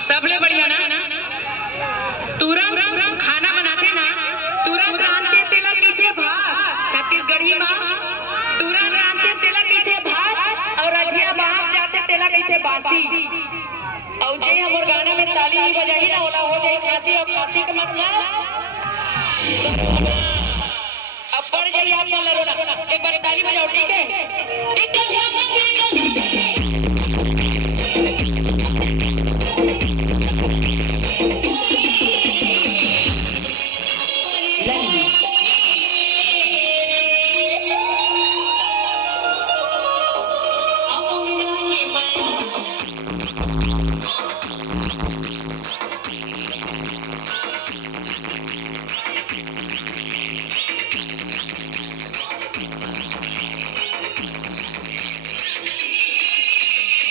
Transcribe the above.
सबले बढ़िया ना तुरंत खाना बनाते ना, तुरंत रांधते तिलक लीथे भात। छत्तीसगढ़ी में तुरंत रांधते तिलक लीथे भात और रजिया बाहर जाते तिलक लीथे बासी। और जे हमर गाना में ताली नहीं बजाई ना ओला हो जाए खांसी। और खांसी का मतलब अब बढ़ जाइए आप। एक बार ताली बजाओ, ठीक है?